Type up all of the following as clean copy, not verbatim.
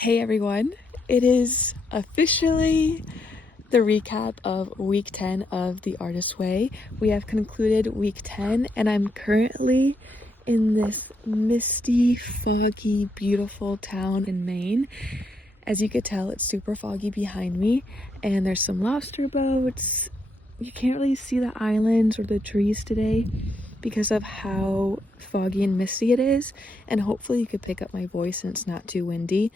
Hey everyone, it is officially the recap of week 10 of The Artist's Way. We have concluded week 10 and I'm currently in this misty, foggy, beautiful town in Maine. As you could tell, it's super foggy behind me and there's some lobster boats. You can't really see the islands or the trees today because of how foggy and misty it is, and hopefully you could pick up my voice and it's not too windy.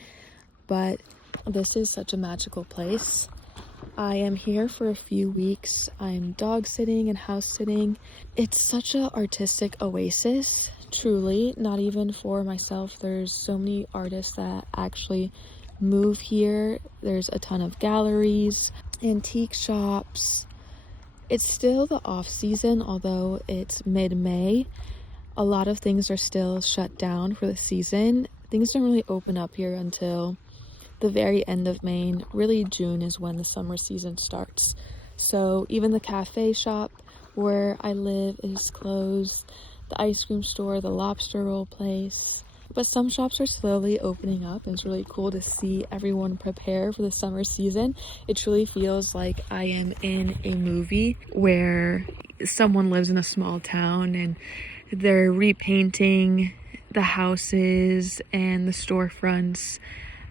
But this is such a magical place. I am here for a few weeks. I'm dog sitting and house sitting. It's such an artistic oasis, truly, not even for myself. There's so many artists that actually move here. There's a ton of galleries, antique shops. It's still the off season, although it's mid-May. A lot of things are still shut down for the season. Things don't really open up here until the very end of May. Really, June is when the summer season starts. So even the cafe shop where I live is closed. The ice cream store, the lobster roll place. But some shops are slowly opening up, and it's really cool to see everyone prepare for the summer season. It truly feels like I am in a movie where someone lives in a small town and they're repainting the houses and the storefronts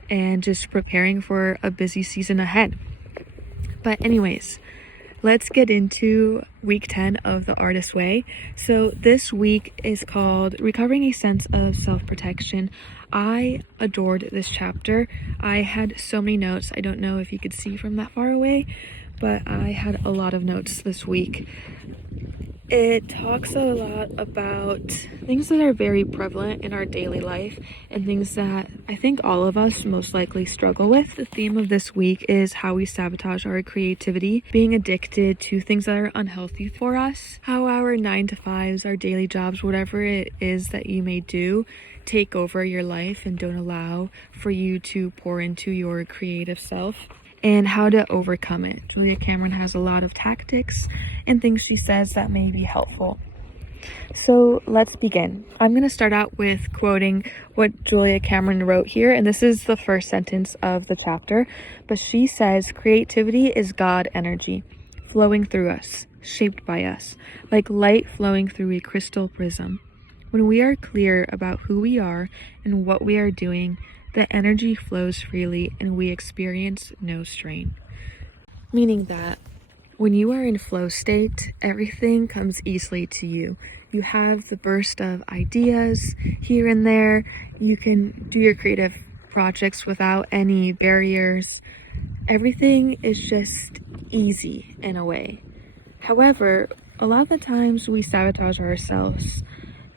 and just preparing for a busy season ahead. But anyways, let's get into week 10 of The Artist's Way. So this week is called Recovering a Sense of Self-Protection. I adored this chapter. I had so many notes. I don't know if you could see from that far away, but I had a lot of notes this week. It talks a lot about things that are very prevalent in our daily life and things that I think all of us most likely struggle with. The theme of this week is how we sabotage our creativity, being addicted to things that are unhealthy for us, how our 9-to-5s, our daily jobs, whatever it is that you may do, take over your life and don't allow for you to pour into your creative self, and how to overcome it. Julia Cameron has a lot of tactics and things she says that may be helpful. So let's begin. I'm going to start out with quoting what Julia Cameron wrote here, and this is the first sentence of the chapter, but she says, "Creativity is God energy, flowing through us, shaped by us, like light flowing through a crystal prism. When we are clear about who we are and what we are doing, the energy flows freely and we experience no strain." Meaning that when you are in flow state, everything comes easily to you. You have the burst of ideas here and there. You can do your creative projects without any barriers. Everything is just easy in a way. However, a lot of the times we sabotage ourselves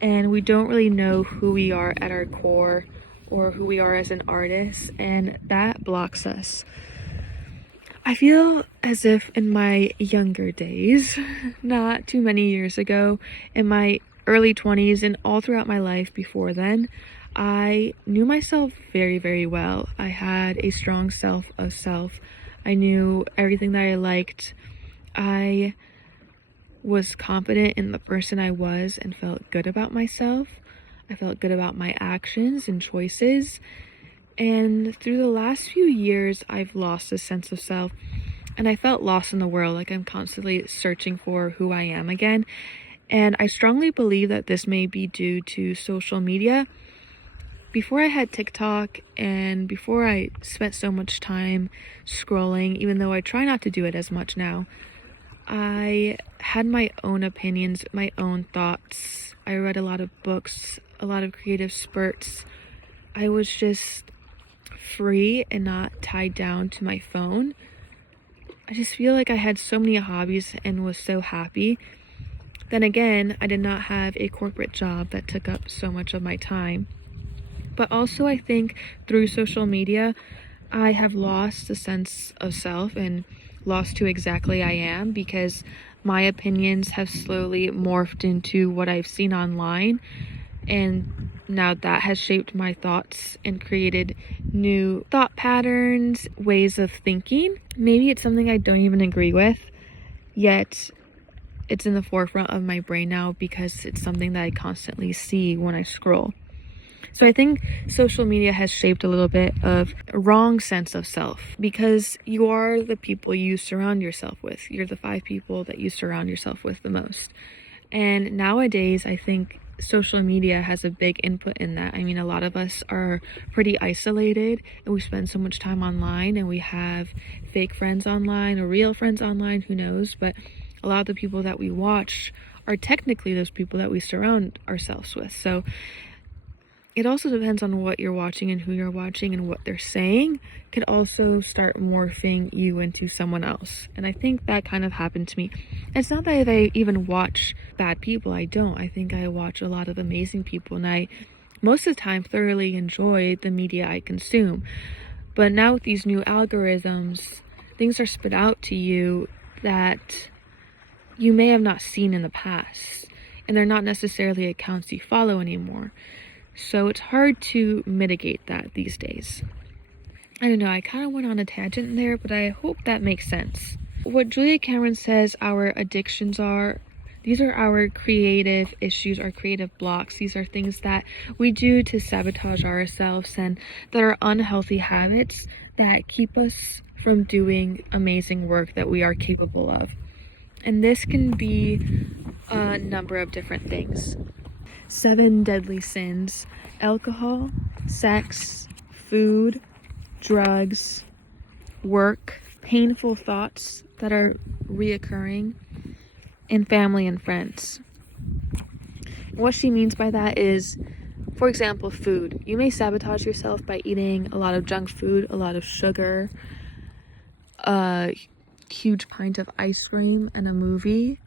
and we don't really know who we are at our core or who we are as an artist, and that blocks us. I feel as if in my younger days, not too many years ago, in my early 20s and all throughout my life before then, I knew myself very, very well. I had a strong sense of self. I knew everything that I liked. I was confident in the person I was and felt good about myself. I felt good about my actions and choices. And through the last few years, I've lost a sense of self and I felt lost in the world, like I'm constantly searching for who I am again. And I strongly believe that this may be due to social media. Before I had TikTok and before I spent so much time scrolling, even though I try not to do it as much now, I had my own opinions, my own thoughts. I read a lot of books, a lot of creative spurts. I was just free and not tied down to my phone. I just feel like I had so many hobbies and was so happy. Then again, I did not have a corporate job that took up so much of my time. But also I think through social media, I have lost a sense of self and lost who exactly I am, because my opinions have slowly morphed into what I've seen online, and now that has shaped my thoughts and created new thought patterns, ways of thinking. Maybe it's something I don't even agree with, yet it's in the forefront of my brain now because it's something that I constantly see when I scroll. So I think social media has shaped a little bit of a wrong sense of self, because you are the people you surround yourself with. You're the 5 people that you surround yourself with the most. And nowadays, I think social media has a big input in that. I mean, a lot of us are pretty isolated and we spend so much time online, and we have fake friends online or real friends online, who knows? But a lot of the people that we watch are technically those people that we surround ourselves with. So it also depends on what you're watching and who you're watching, and what they're saying could also start morphing you into someone else. And I think that kind of happened to me. It's not that I even watch bad people. I don't. I think I watch a lot of amazing people, and I most of the time thoroughly enjoy the media I consume. But now with these new algorithms, things are spit out to you that you may have not seen in the past, and they're not necessarily accounts you follow anymore. So it's hard to mitigate that these days. I don't know, I kind of went on a tangent there, but I hope that makes sense. What Julia Cameron says our addictions are, these are our creative issues, our creative blocks. These are things that we do to sabotage ourselves, and that are unhealthy habits that keep us from doing amazing work that we are capable of. And this can be a number of different things. 7 deadly sins: alcohol, sex, food, drugs, work, painful thoughts that are reoccurring, and family and friends. What she means by that is, for example, food. You may sabotage yourself by eating a lot of junk food, a lot of sugar, a huge pint of ice cream, and a movie,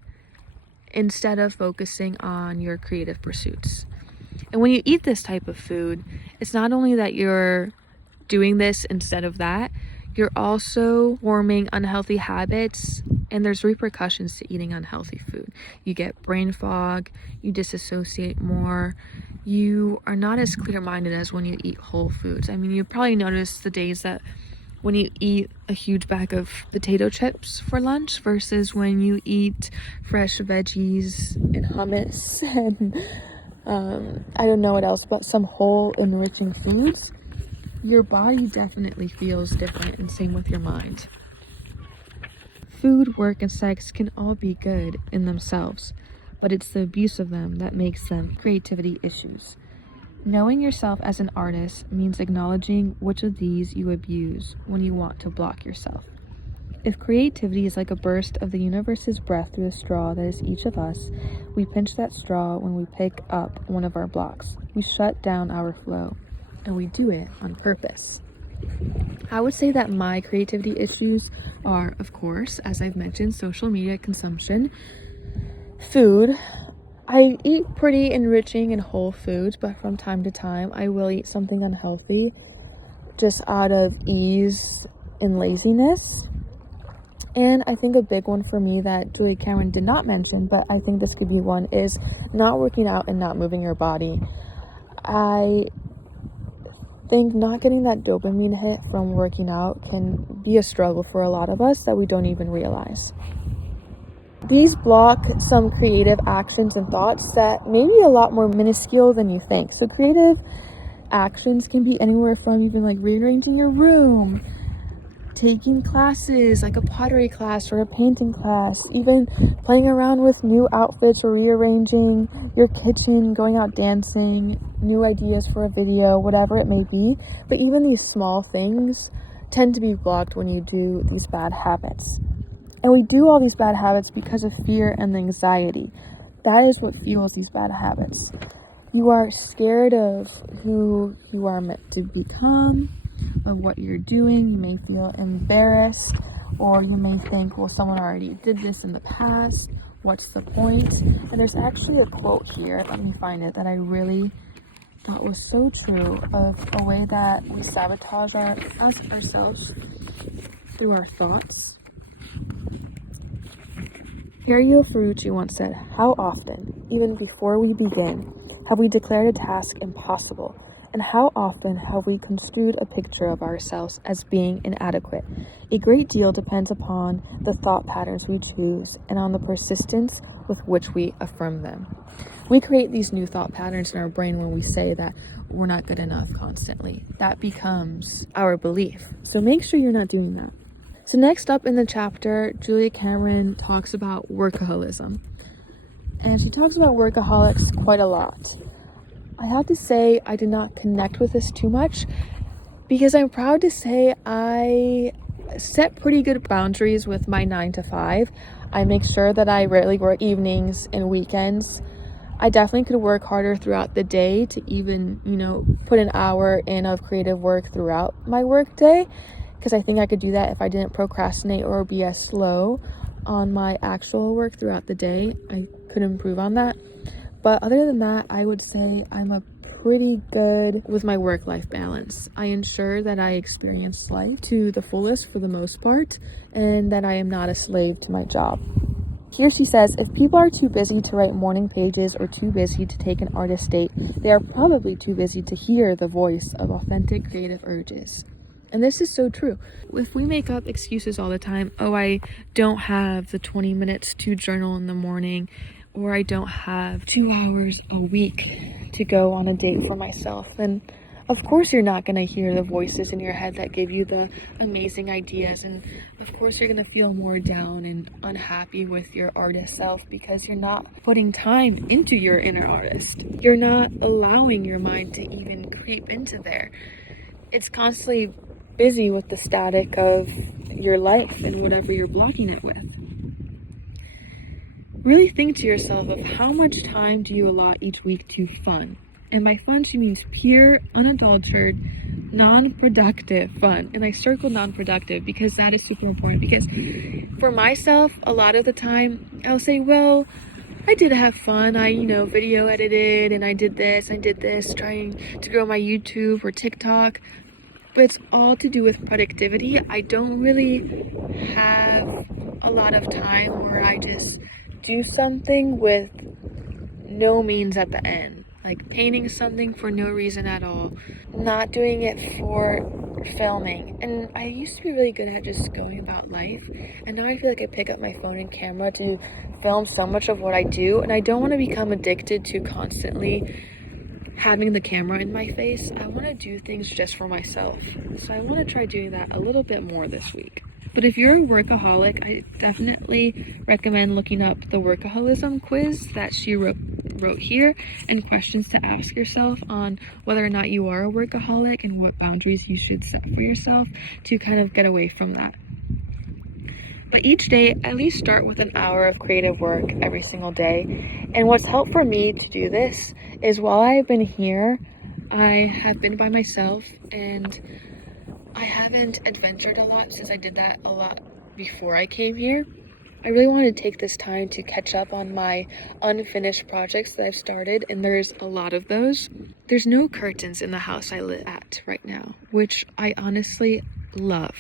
instead of focusing on your creative pursuits. And when you eat this type of food, it's not only that you're doing this instead of that, you're also forming unhealthy habits, and there's repercussions to eating unhealthy food. You get brain fog, you disassociate more, you are not as clear-minded as when you eat whole foods. I mean, you probably notice the days that when you eat a huge bag of potato chips for lunch versus when you eat fresh veggies and hummus and I don't know what else, but some whole enriching foods, your body definitely feels different, and same with your mind. Food, work, and sex can all be good in themselves, but it's the abuse of them that makes them creativity issues. Knowing yourself as an artist means acknowledging which of these you abuse when you want to block yourself. If creativity is like a burst of the universe's breath through the straw that is each of us, we pinch that straw when we pick up one of our blocks. We shut down our flow, and we do it on purpose. I would say that my creativity issues are, of course, as I've mentioned, social media consumption, food. I eat pretty enriching and whole foods, but from time to time I will eat something unhealthy just out of ease and laziness. And I think a big one for me that Julia Cameron did not mention, but I think this could be one, is not working out and not moving your body. I think not getting that dopamine hit from working out can be a struggle for a lot of us that we don't even realize. These block some creative actions and thoughts that may be a lot more minuscule than you think. So creative actions can be anywhere from even like rearranging your room, taking classes like a pottery class or a painting class, even playing around with new outfits or rearranging your kitchen, going out dancing, new ideas for a video, whatever it may be. But even these small things tend to be blocked when you do these bad habits. And we do all these bad habits because of fear and anxiety. That is what fuels these bad habits. You are scared of who you are meant to become, of what you're doing. You may feel embarrassed, or you may think, well, someone already did this in the past. What's the point? And there's actually a quote here, let me find it, that I really thought was so true, of a way that we sabotage ourselves through our thoughts. Hiroyo Ferrucci once said, "How often, even before we begin, have we declared a task impossible? And how often have we construed a picture of ourselves as being inadequate? A great deal depends upon the thought patterns we choose and on the persistence with which we affirm them. We create these new thought patterns in our brain when we say that we're not good enough constantly. That becomes our belief. So make sure you're not doing that. So next up in the chapter, Julia Cameron talks about workaholism. And she talks about workaholics quite a lot. I have to say I did not connect with this too much because I'm proud to say I set pretty good boundaries with my 9 to 5. I make sure that I rarely work evenings and weekends. I definitely could work harder throughout the day to even, put an hour in of creative work throughout my work day, because I think I could do that if I didn't procrastinate or be as slow on my actual work throughout the day. I could improve on that. But other than that, I would say I'm a pretty good with my work-life balance. I ensure that I experience life to the fullest for the most part, and that I am not a slave to my job. Here she says, if people are too busy to write morning pages or too busy to take an artist date, they are probably too busy to hear the voice of authentic creative urges. And this is so true. If we make up excuses all the time, oh, I don't have the 20 minutes to journal in the morning, or I don't have 2 hours a week to go on a date for myself, then of course you're not going to hear the voices in your head that give you the amazing ideas. And of course you're going to feel more down and unhappy with your artist self because you're not putting time into your inner artist. You're not allowing your mind to even creep into there. It's constantly busy with the static of your life and whatever you're blocking it with. Really think to yourself of how much time do you allot each week to fun. And by fun, she means pure, unadulterated, non-productive fun. And I circle non-productive because that is super important. Because for myself, a lot of the time, I'll say, well, I did have fun. I, video edited and I did this, trying to grow my YouTube or TikTok. But it's all to do with productivity. I don't really have a lot of time where I just do something with no means at the end, like painting something for no reason at all, not doing it for filming. And I used to be really good at just going about life, and now I feel like I pick up my phone and camera to film so much of what I do, and I don't want to become addicted to constantly having the camera in my face. I want to do things just for myself, so I want to try doing that a little bit more this week. But if you're a workaholic, I definitely recommend looking up the workaholism quiz that she wrote here, and questions to ask yourself on whether or not you are a workaholic and what boundaries you should set for yourself to kind of get away from that. But each day, at least start with an hour of creative work every single day. And what's helped for me to do this is while I've been here, I have been by myself, and I haven't adventured a lot since I did that a lot before I came here. I really want to take this time to catch up on my unfinished projects that I've started, and there's a lot of those. There's no curtains in the house I live at right now, which I honestly love.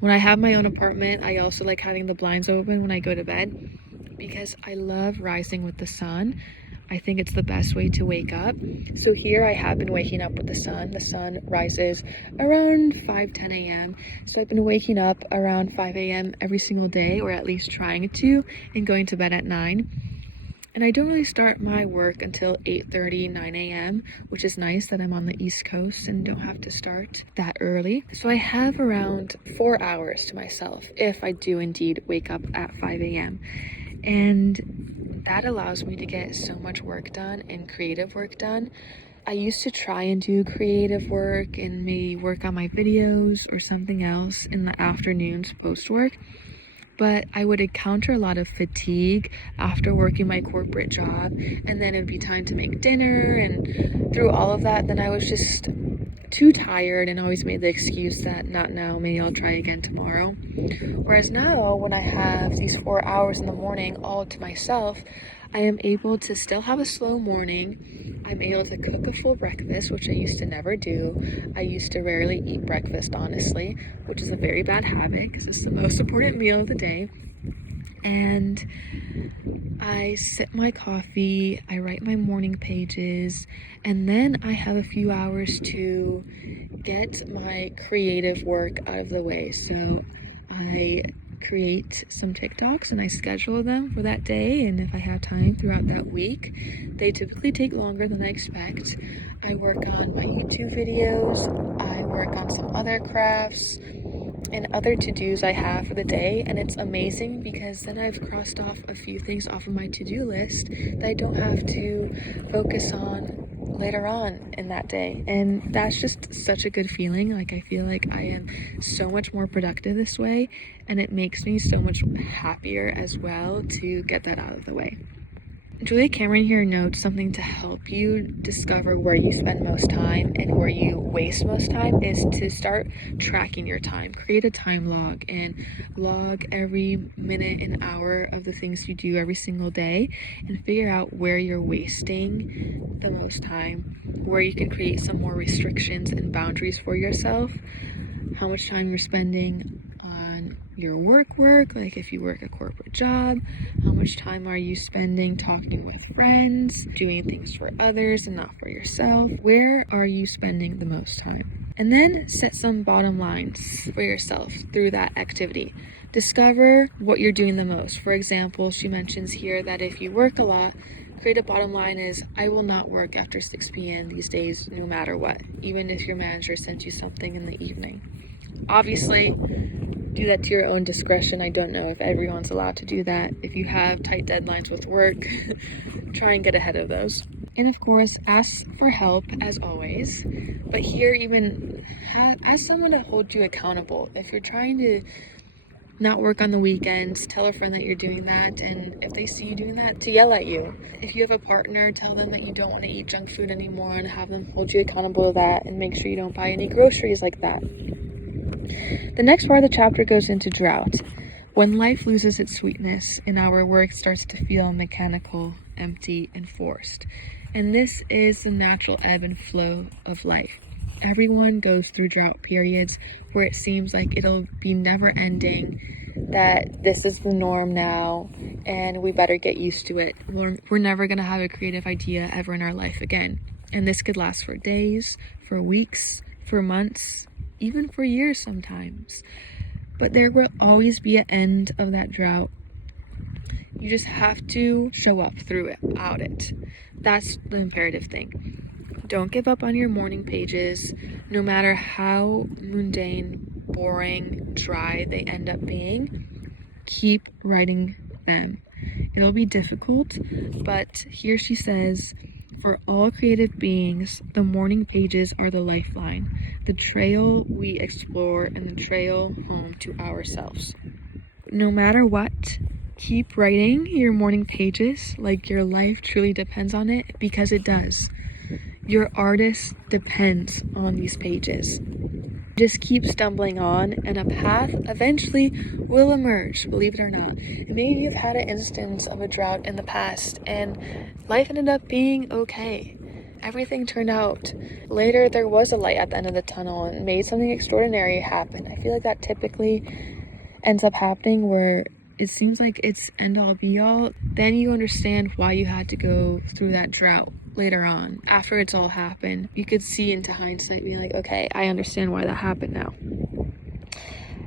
When I have my own apartment, I also like having the blinds open when I go to bed because I love rising with the sun. I think it's the best way to wake up. So here I have been waking up with the sun. The sun rises around 5-10 a.m. So I've been waking up around 5 a.m. every single day, or at least trying to, and going to bed at 9. And I don't really start my work until 8:30, 9 a.m., which is nice that I'm on the East Coast and don't have to start that early. So I have around 4 hours to myself if I do indeed wake up at 5 a.m. And that allows me to get so much work done and creative work done. I used to try and do creative work and maybe work on my videos or something else in the afternoons post-work, but I would encounter a lot of fatigue after working my corporate job, and then it would be time to make dinner, and through all of that, then I was just too tired and always made the excuse that not now, maybe I'll try again tomorrow. Whereas now, when I have these 4 hours in the morning all to myself, I am able to still have a slow morning. I'm able to cook a full breakfast, which I used to never do. I used to rarely eat breakfast, honestly, which is a very bad habit because it's the most important meal of the day. And I sip my coffee, I write my morning pages, and then I have a few hours to get my creative work out of the way. So I create some TikToks and I schedule them for that day, and if I have time throughout that week. They typically take longer than I expect. I work on my YouTube videos, I work on some other crafts and other to-dos I have for the day, and it's amazing because then I've crossed off a few things off of my to-do list that I don't have to focus on later on in that day, and that's just such a good feeling. Like, I feel like I am so much more productive this way, and it makes me so much happier as well to get that out of the way. Julia Cameron here notes something to help you discover where you spend most time and where you waste most time is to start tracking your time. Create a time log and log every minute and hour of the things you do every single day and figure out where you're wasting the most time, where you can create some more restrictions and boundaries for yourself, how much time you're spending on your work, like if you work a corporate job, how much time are you spending talking with friends, doing things for others and not for yourself? Where are you spending the most time? And then set some bottom lines for yourself through that activity. Discover what you're doing the most. For example, she mentions here that if you work a lot, create a bottom line is, I will not work after 6 p.m. these days no matter what, even if your manager sent you something in the evening. Obviously, do that to your own discretion. I don't know if everyone's allowed to do that. If you have tight deadlines with work, try and get ahead of those. And of course, ask for help as always. But here, even ask someone to hold you accountable. If you're trying to not work on the weekends, tell a friend that you're doing that, and if they see you doing that, to yell at you. If you have a partner, tell them that you don't want to eat junk food anymore and have them hold you accountable to that, and make sure you don't buy any groceries like that. The next part of the chapter goes into drought. When life loses its sweetness and our work starts to feel mechanical, empty, and forced. And this is the natural ebb and flow of life. Everyone goes through drought periods where it seems like it'll be never ending, that this is the norm now, and we better get used to it. We're never going to have a creative idea ever in our life again. And this could last for days, for weeks, for months, even for years sometimes. But there will always be an end of that drought. You just have to show up throughout it. That's the imperative thing. Don't give up on your morning pages, no matter how mundane, boring, dry they end up being. Keep writing them. It'll be difficult, but here she says, for all creative beings, the morning pages are the lifeline, the trail we explore and the trail home to ourselves. No matter what, keep writing your morning pages like your life truly depends on it, because it does. Your artist depends on these pages. Just keep stumbling on, and a path eventually will emerge, believe it or not. Maybe you've had an instance of a drought in the past and life ended up being okay. Everything turned out. Later, there was a light at the end of the tunnel and made something extraordinary happen. I feel like that typically ends up happening where it seems like it's end all be all. Then you understand why you had to go through that drought later on. After it's all happened, you could see into hindsight, be like, okay, I understand why that happened now.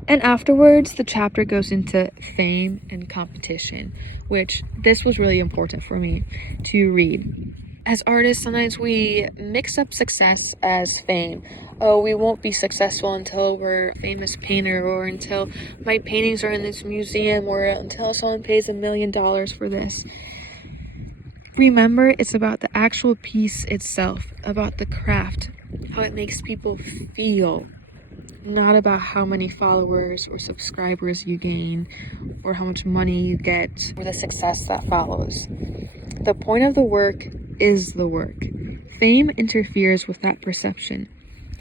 And afterwards, the chapter goes into fame and competition, which this was really important for me to read. As artists, sometimes we mix up success as fame. Oh, we won't be successful until we're a famous painter, or until my paintings are in this museum, or until someone pays $1 million for this. Remember, it's about the actual piece itself, about the craft, how it makes people feel, not about how many followers or subscribers you gain, or how much money you get, or the success that follows. The point of the work is the work. Fame interferes with that perception.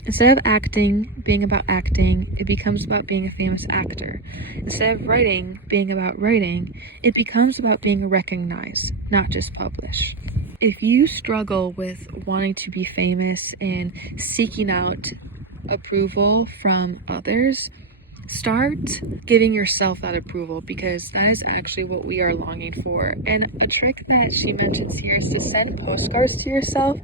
Instead of acting being about acting, it becomes about being a famous actor. Instead of writing being about writing, it becomes about being recognized, not just published. If you struggle with wanting to be famous and seeking out approval from others, start giving yourself that approval, because that is actually what we are longing for. And a trick that she mentions here is to send postcards to yourself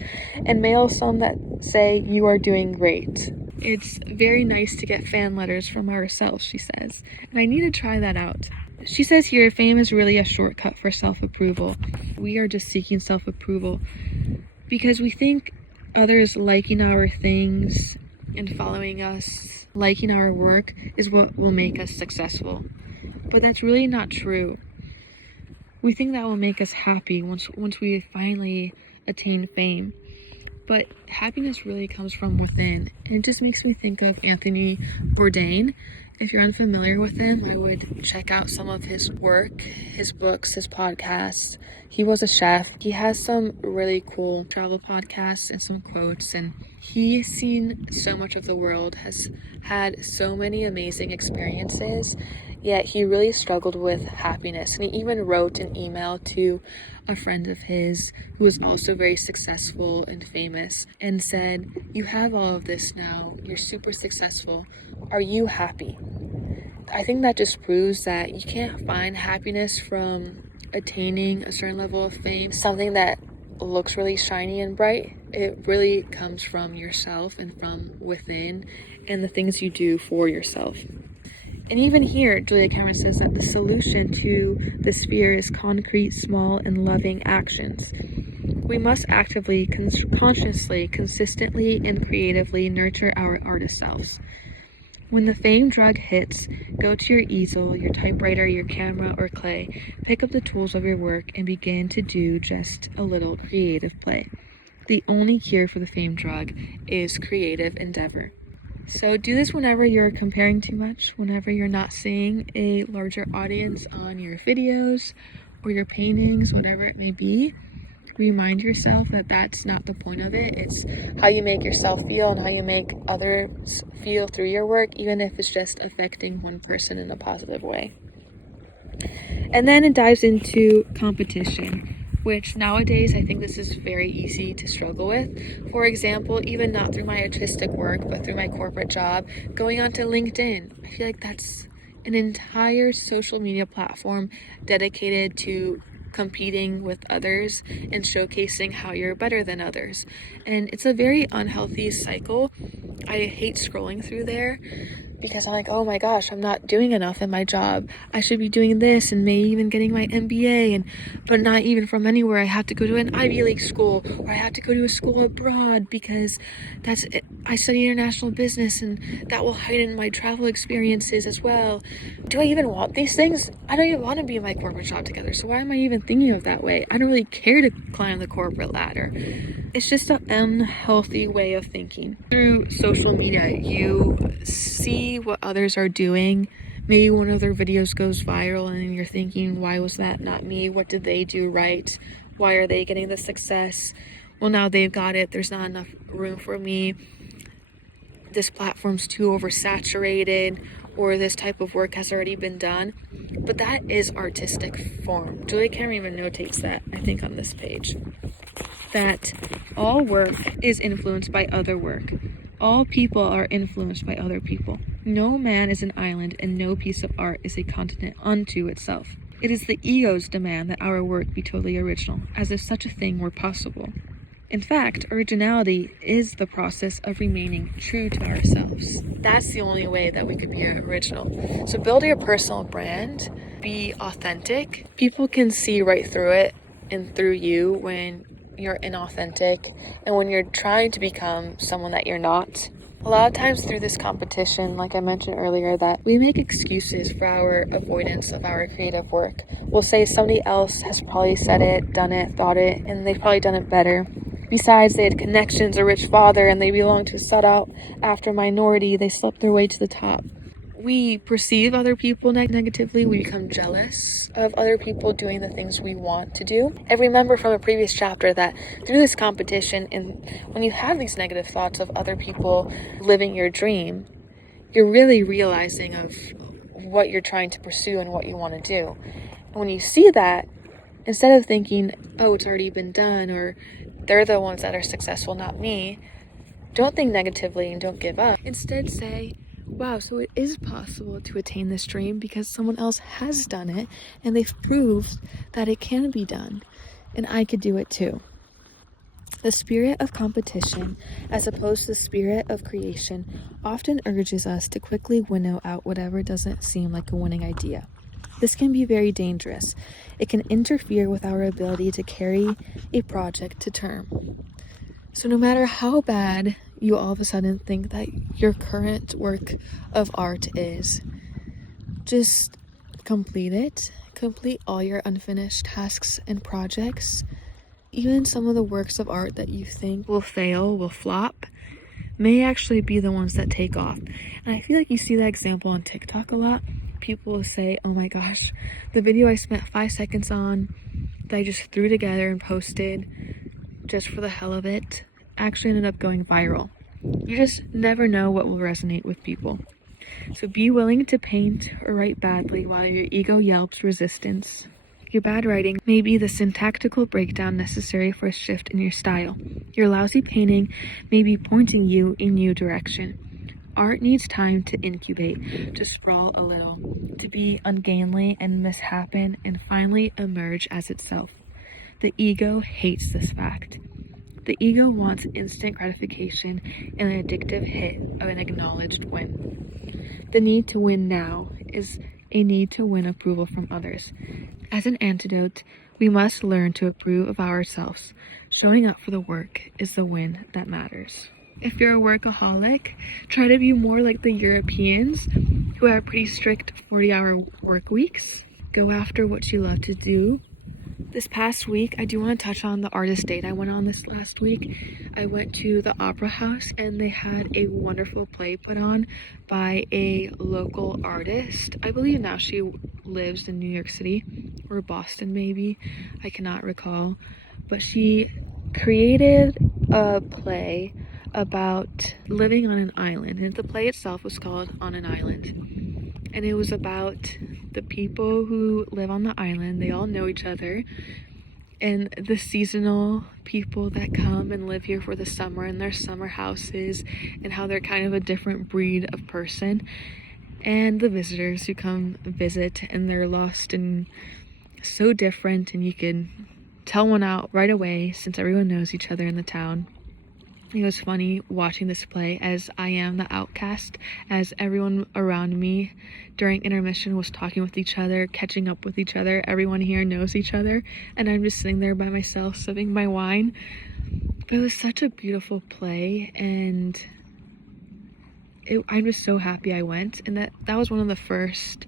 and mail some that say you are doing great. It's very nice to get fan letters from ourselves, she says, and I need to try that out. She says here, fame is really a shortcut for self-approval. We are just seeking self-approval because we think others liking our things and following us, liking our work, is what will make us successful. But that's really not true. We think that will make us happy once we finally attain fame. But happiness really comes from within. And it just makes me think of Anthony Bourdain. If you're unfamiliar with him, I would check out some of his work, his books, his podcasts. He was a chef. He has some really cool travel podcasts and some quotes, and he's seen so much of the world, has had so many amazing experiences, yet he really struggled with happiness. And he even wrote an email to a friend of his who was also very successful and famous and said, "You have all of this now, you're super successful. Are you happy?" I think that just proves that you can't find happiness from attaining a certain level of fame, something that looks really shiny and bright. It really comes from yourself and from within and the things you do for yourself. And even here, Julia Cameron says that the solution to this fear is concrete, small, and loving actions. We must actively, consciously, consistently, and creatively nurture our artist selves. When the fame drug hits, go to your easel, your typewriter, your camera, or clay, pick up the tools of your work, and begin to do just a little creative play. The only cure for the fame drug is creative endeavor. So do this whenever you're comparing too much, whenever you're not seeing a larger audience on your videos or your paintings, whatever it may be. Remind yourself that that's not the point of it. It's how you make yourself feel and how you make others feel through your work, even if it's just affecting one person in a positive way. And then it dives into competition, which nowadays I think this is very easy to struggle with. For example, even not through my artistic work, but through my corporate job, going onto LinkedIn. I feel like that's an entire social media platform dedicated to competing with others and showcasing how you're better than others. And it's a very unhealthy cycle. I hate scrolling through there because I'm like, oh my gosh, I'm not doing enough in my job. I should be doing this and maybe even getting my MBA, but not even from anywhere. I have to go to an Ivy League school, or I have to go to a school abroad because I study international business and that will heighten my travel experiences as well. Do I even want these things? I don't even want to be in my corporate job together, so why am I even thinking of that way? I don't really care to climb the corporate ladder. It's just an unhealthy way of thinking. Through social media, you see what others are doing. Maybe one of their videos goes viral and you're thinking, why was that not me? What did they do right? Why are they getting the success? Well, now they've got it. There's not enough room for me. This platform's too oversaturated, or this type of work has already been done. But that is artistic form. Julia Cameron even notates that, I think, on this page. That all work is influenced by other work. All people are influenced by other people. No man is an island, and no piece of art is a continent unto itself. It is the ego's demand that our work be totally original, as if such a thing were possible. In fact, originality is the process of remaining true to ourselves. That's the only way that we could be original. So build your personal brand, be authentic. People can see right through it and through you when you're inauthentic and when you're trying to become someone that you're not. A lot of times through this competition, like I mentioned earlier, that we make excuses for our avoidance of our creative work. We'll say somebody else has probably said it, done it, thought it, and they've probably done it better. Besides, they had connections, a rich father, and they belonged to a sought-after minority. They slept their way to the top. We perceive other people negatively. We become jealous of other people doing the things we want to do. And remember from a previous chapter that through this competition, and when you have these negative thoughts of other people living your dream, you're really realizing of what you're trying to pursue and what you want to do. And when you see that, instead of thinking, oh, it's already been done, or they're the ones that are successful, not me, don't think negatively and don't give up. Instead say, wow, so it is possible to attain this dream because someone else has done it and they've proved that it can be done and I could do it too. The spirit of competition, as opposed to the spirit of creation, often urges us to quickly winnow out whatever doesn't seem like a winning idea. This can be very dangerous. It can interfere with our ability to carry a project to term. So no matter how bad you all of a sudden think that your current work of art is, just complete it. Complete all your unfinished tasks and projects. Even some of the works of art that you think will fail, will flop, may actually be the ones that take off. And I feel like you see that example on TikTok a lot. People will say, oh my gosh, the video I spent 5 seconds on that I just threw together and posted just for the hell of it actually ended up going viral. You just never know what will resonate with people. So be willing to paint or write badly while your ego yelps resistance. Your bad writing may be the syntactical breakdown necessary for a shift in your style. Your lousy painting may be pointing you in a new direction. Art needs time to incubate, to sprawl a little, to be ungainly and mishappen and finally emerge as itself. The ego hates this fact. The ego wants instant gratification and an addictive hit of an acknowledged win. The need to win now is a need to win approval from others. As an antidote, we must learn to approve of ourselves. Showing up for the work is the win that matters. If you're a workaholic, try to be more like the Europeans who have pretty strict 40-hour work weeks. Go after what you love to do. This past week, I do want to touch on the artist date I went on this last week. I went to the Opera House and they had a wonderful play put on by a local artist. I believe now she lives in New York City or Boston maybe. I cannot recall. But she created a play about living on an island. And the play itself was called On an Island. And it was about the people who live on the island. They all know each other. And the seasonal people that come and live here for the summer in their summer houses, and how they're kind of a different breed of person. And the visitors who come visit and they're lost and so different, and you can tell one out right away since everyone knows each other in the town. It was funny watching this play as I am the outcast, as everyone around me during intermission was talking with each other, catching up with each other. Everyone here knows each other, and I'm just sitting there by myself sipping my wine. But it was such a beautiful play, and I'm just so happy I went. And that was one of the first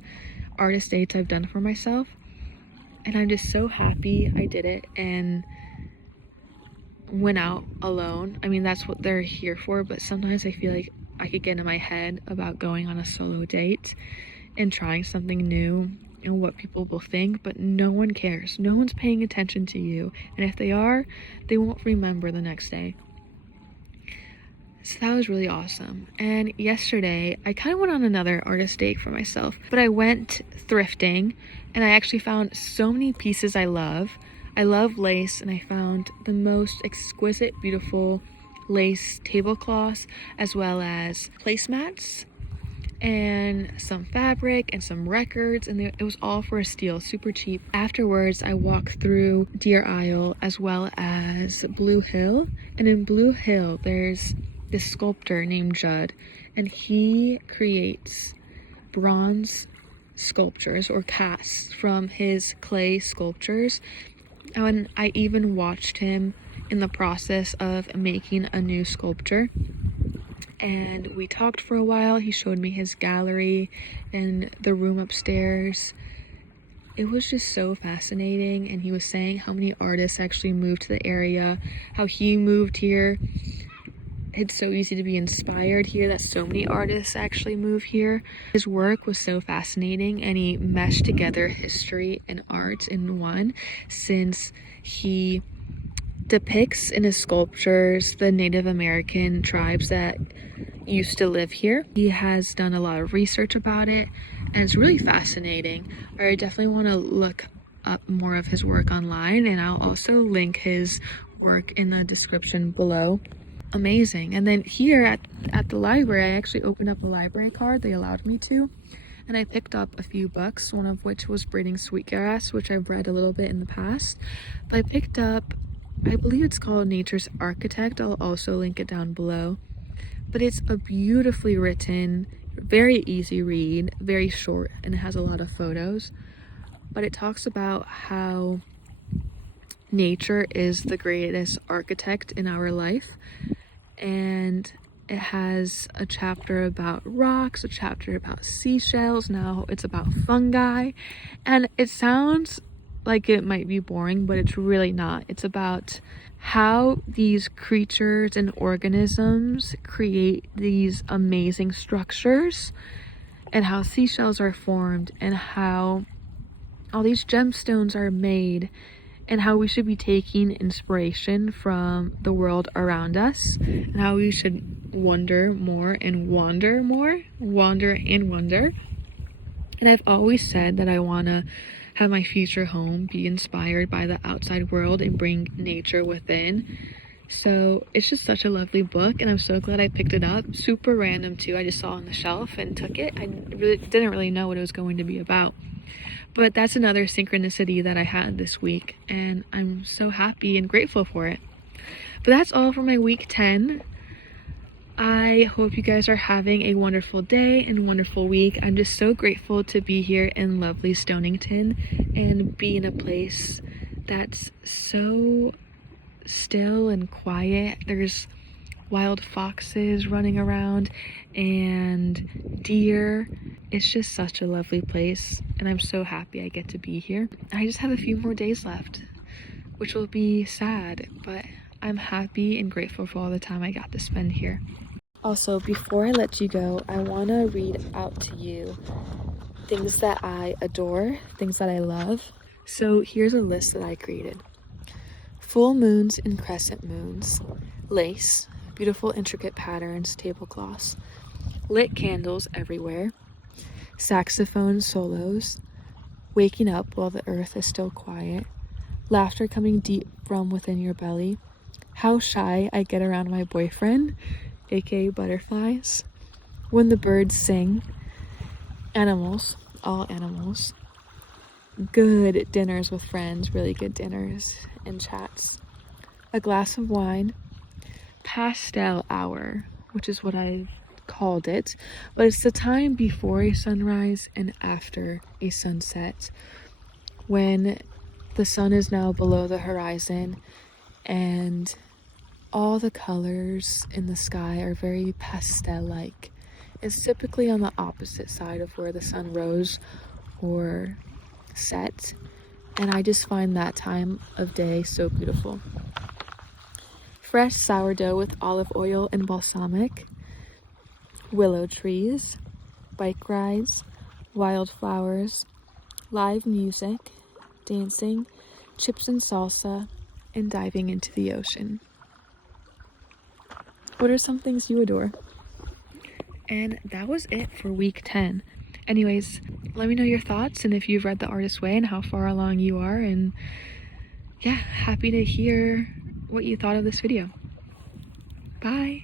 artist dates I've done for myself, and I'm just so happy I did it and went out alone. I mean, that's what they're here for, but sometimes I feel like I could get in my head about going on a solo date and trying something new and what people will think, but no one cares. No one's paying attention to you, and if they are, they won't remember the next day. So that was really awesome. And yesterday I kind of went on another artist date for myself, but I went thrifting and I actually found so many pieces I love. I love lace, and I found the most exquisite, beautiful lace tablecloths, as well as placemats and some fabric and some records, and it was all for a steal, super cheap. Afterwards, I walked through Deer Isle as well as Blue Hill, and in Blue Hill, there's this sculptor named Judd, and he creates bronze sculptures or casts from his clay sculptures. And I even watched him in the process of making a new sculpture, and we talked for a while. He showed me his gallery and the room upstairs. It was just so fascinating, and he was saying how many artists actually moved to the area, how he moved here. It's so easy to be inspired here that so many artists actually move here. His work was so fascinating, and he meshed together history and art in one, since he depicts in his sculptures the Native American tribes that used to live here. He has done a lot of research about it, and it's really fascinating. I definitely want to look up more of his work online, and I'll also link his work in the description below. Amazing. And then here at the library, I actually opened up a library card. They allowed me to, and I picked up a few books, one of which was Breeding Sweetgrass, which I've read a little bit in the past. But I picked up I believe it's called Nature's Architect. I'll also link it down below. But it's a beautifully written, very easy read, very short, and it has a lot of photos. But it talks about how nature is the greatest architect in our life, and it has a chapter about rocks, a chapter about seashells, now it's about fungi, and it sounds like it might be boring, but it's really not. It's about how these creatures and organisms create these amazing structures, and how seashells are formed, and how all these gemstones are made, and how we should be taking inspiration from the world around us, and how we should wonder more and wander more, wander and wonder. And I've always said that I want to have my future home be inspired by the outside world and bring nature within. So it's just such a lovely book, and I'm so glad I picked it up. Super random too. I just saw it on the shelf and took it. I didn't really know what it was going to be about. But that's another synchronicity that I had this week, and I'm so happy and grateful for it. But that's all for my week 10. I hope you guys are having a wonderful day and wonderful week. I'm just so grateful to be here in lovely Stonington and be in a place that's so still and quiet. There's wild foxes running around and deer. It's just such a lovely place, and I'm so happy I get to be here. I just have a few more days left, which will be sad, but I'm happy and grateful for all the time I got to spend here. Also, before I let you go, I want to read out to you things that I adore, things that I love. So here's a list that I created. Full moons and crescent moons, lace, beautiful intricate patterns, tablecloths, lit candles everywhere, saxophone solos, waking up while the earth is still quiet, laughter coming deep from within your belly, how shy I get around my boyfriend, aka butterflies, when the birds sing, animals, all animals, good dinners with friends, really good dinners and chats, a glass of wine, pastel hour, which is what I've called it, but it's the time before a sunrise and after a sunset, when the sun is now below the horizon and all the colors in the sky are very pastel-like. It's typically on the opposite side of where the sun rose or set, and I just find that time of day so beautiful. Fresh sourdough with olive oil and balsamic, willow trees, bike rides, wildflowers, live music, dancing, chips and salsa, and diving into the ocean. What are some things you adore? And that was it for week 10. Anyways, let me know your thoughts and if you've read The Artist's Way and how far along you are, and yeah, happy to hear what you thought of this video. Bye!